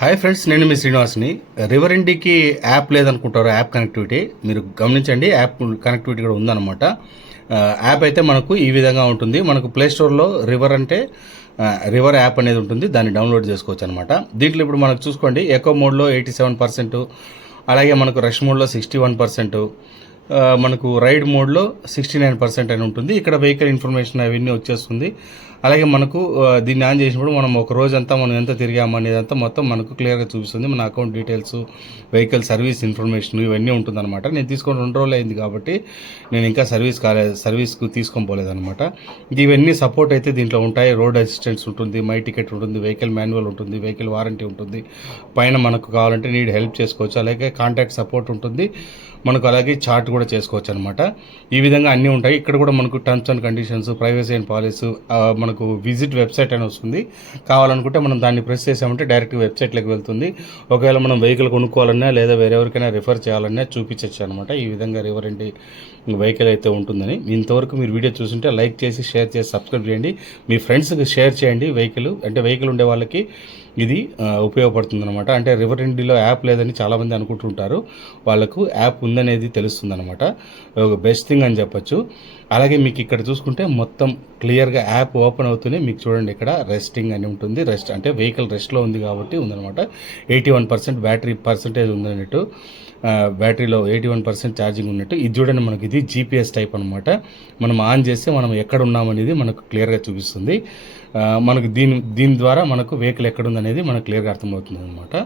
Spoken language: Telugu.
హాయ్ ఫ్రెండ్స్, నేను మీ శ్రీనివాస్ని. రివర్ ఇండికి యాప్ లేదనుకుంటారు, యాప్ కనెక్టివిటీ మీరు గమనించండి. యాప్ కనెక్టివిటీ కూడా ఉందన్నమాట. యాప్ అయితే మనకు ఈ విధంగా ఉంటుంది. మనకు ప్లే స్టోర్లో రివర్ యాప్ అనేది ఉంటుంది, దాన్ని డౌన్లోడ్ చేసుకోవచ్చు అనమాట. దీంట్లో ఇప్పుడు మనకు చూసుకోండి, ఎకో మోడ్లో 87%, అలాగే మనకు రష్ మోడ్లో 61%, మనకు రైడ్ మోడ్లో 69% అని ఉంటుంది. ఇక్కడ వెహికల్ ఇన్ఫర్మేషన్ అవన్నీ వచ్చేస్తుంది. అలాగే మనకు దీన్ని ఆన్ చేసినప్పుడు మనం ఒక రోజంతా మనం ఎంత తిరిగాము అనేదంతా మొత్తం మనకు క్లియర్గా చూపిస్తుంది. మన account details, vehicle service information ఇవన్నీ ఉంటుందన్నమాట. నేను తీసుకొని 2 రోజులు అయింది కాబట్టి నేను ఇంకా సర్వీస్కు తీసుకొని పోలేదన్నమాట. ఇవన్నీ సపోర్ట్ అయితే దీంట్లో ఉంటాయి. రోడ్ అసిస్టెన్స్ ఉంటుంది, మై టికెట్ ఉంటుంది, వెహికల్ మాన్యువల్ ఉంటుంది, వెహికల్ వారంటీ ఉంటుంది. పైన మనకు కావాలంటే నీడ్ హెల్ప్ చేసుకోవచ్చు. అలాగే కాంటాక్ట్ సపోర్ట్ ఉంటుంది మనకు. అలాగే చార్ట్ కూడా చేసుకోవచ్చు అనమాట. ఈ విధంగా అన్నీ ఉంటాయి. ఇక్కడ కూడా మనకు terms and conditions, privacy and policy, మనకు విజిట్ వెబ్సైట్ అని వస్తుంది. కావాలనుకుంటే మనం దాన్ని ప్రెస్ చేసామంటే డైరెక్ట్ వెబ్సైట్లోకి వెళ్తుంది. ఒకవేళ మనం వెహికల్ కొనుక్కోవాలన్నా లేదా వేరెవరికైనా రిఫర్ చేయాలన్నా చూపించవచ్చు అనమాట. ఈ విధంగా రివర్ ఇండి వెహికల్ అయితే ఉంటుందని. ఇంతవరకు మీరు వీడియో చూస్తుంటే లైక్ చేసి, షేర్ చేసి, సబ్స్క్రైబ్ చేయండి. మీ ఫ్రెండ్స్కి షేర్ చేయండి. వెహికల్ ఉండే వాళ్ళకి ఇది ఉపయోగపడుతుంది అనమాట. అంటే రివర్ ఇండిలో యాప్ లేదని చాలామంది అనుకుంటుంటారు, వాళ్ళకు యాప్ ఉందనేది తెలుస్తుంది అనమాట. ఒక బెస్ట్ థింగ్ అని చెప్పొచ్చు. అలాగే మీకు ఇక్కడ చూసుకుంటే మొత్తం క్లియర్గా యాప్ ఓపెన్ అవుతూనే మీకు చూడండి, ఇక్కడ రెస్టింగ్ అని ఉంటుంది. రెస్ట్ అంటే వెహికల్ రెస్ట్లో ఉంది కాబట్టి ఉందన్నమాట. 81% బ్యాటరీ పర్సంటేజ్ ఉందన్నట్టు, బ్యాటరీలో 81% ఛార్జింగ్ ఉన్నట్టు. ఇది చూడండి, మనకి ఇది జీపీఎస్ టైప్ అనమాట. మనం ఆన్ చేస్తే మనం ఎక్కడ ఉన్నామనేది మనకు క్లియర్గా చూపిస్తుంది. మనకు దీని ద్వారా మనకు వెహికల్ ఎక్కడుందనేది మనకు క్లియర్గా అర్థమవుతుంది అనమాట.